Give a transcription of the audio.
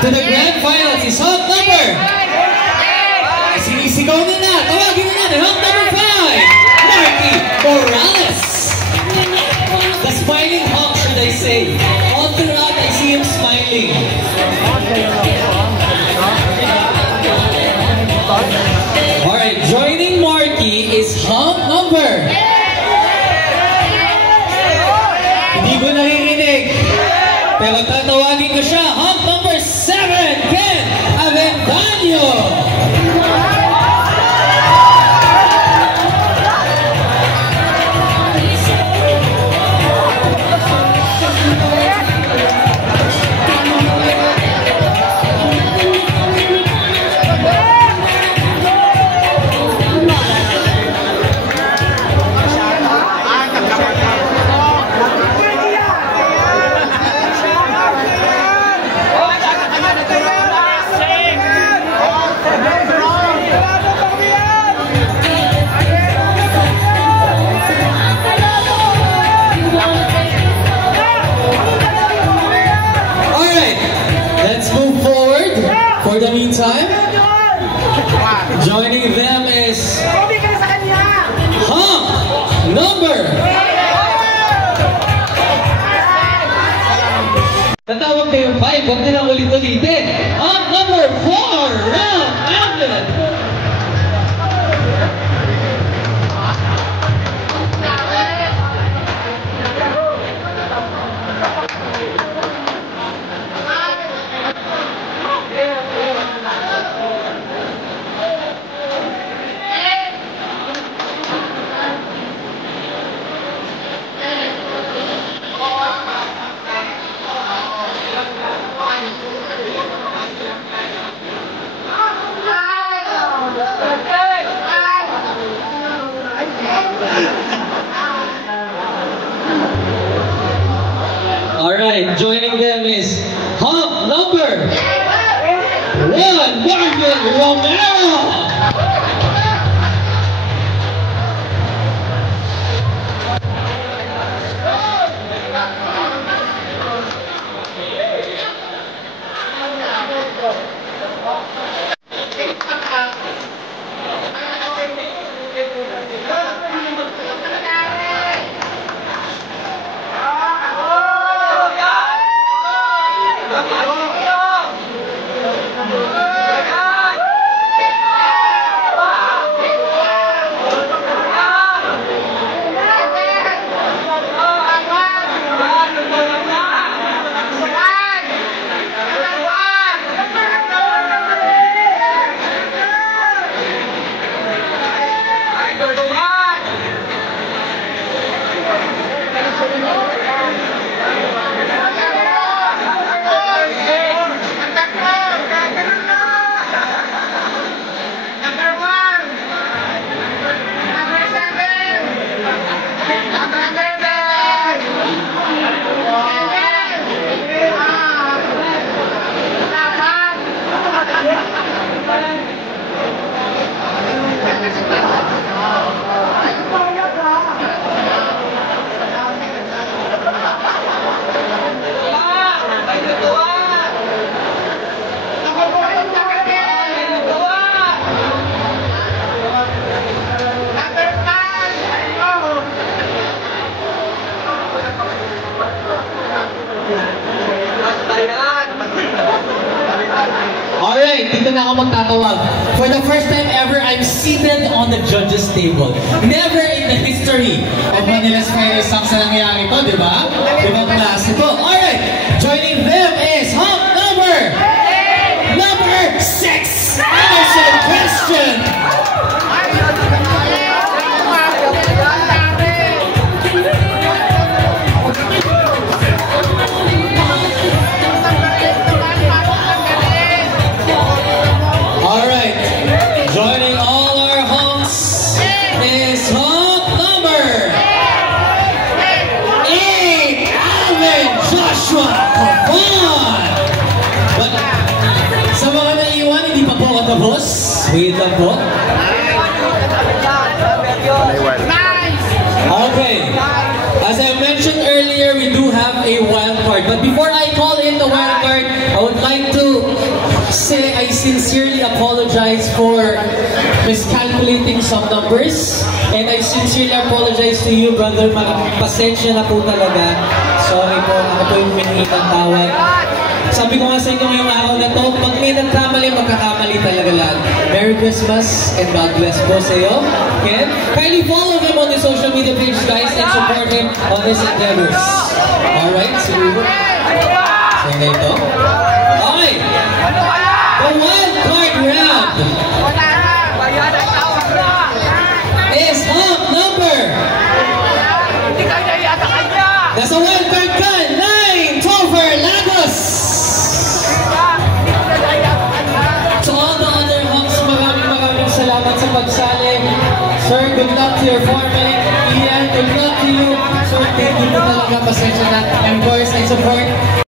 to the grand finals is hump number. Sinisigaw na. Tawagin na natin. Hump number 5, Marky Morales. The smiling hump, should I say. All throughout, I see him smiling. Alright, joining Marky is hump number. Hindi ko naririnig. Pero tatawagin ko siya. Hump number 7, Ken Avendaño. For the meantime, joining them is hump number. Tatawag na yung 5, huwag nilang ulit-ulitin. Hump number 4, Ralph Allen. Alright, joining them is hump number 1, Marvin Romero. Alright, dito na ako magtatawag. For the first time ever, I'm seated on the judges table. Never in the history of Manila's Finest Songs na nangyari ito, di ba? Ibang klase ito. Alright, joining them is hump number 6, Emerson Christian. Joining all our humps is hump number 8, Alvin Joshua Cavan. But sa mga naiwan, hindi pa po ako tapos. Wait lang po. Okay. As I mentioned earlier, we do have a wild card. But before I call in the wild card, I would like to kasi I sincerely apologize for miscalculating some numbers. And I sincerely apologize to you, brother. Pasensya na po talaga. Sorry po, ako po yung minitang tawag. Sabi ko nga sa inyo ngayong araw na to, pag may nagkamali, magkakamali talaga lahat. Merry Christmas and God bless po sa iyo. Okay? Kindly follow him on the social media page, guys, and support him on his endeavors. Alright, siguro. Sige na ito. Okay. The wild card round is hump number. Nasa wild card ka, 9, Topher Lagos. To all the other humps, maraming salamat sa pagsali. Sir, good luck to your family. Ian, good luck to you. Sir, thank you po talaga. Pasensya na. And of course, I support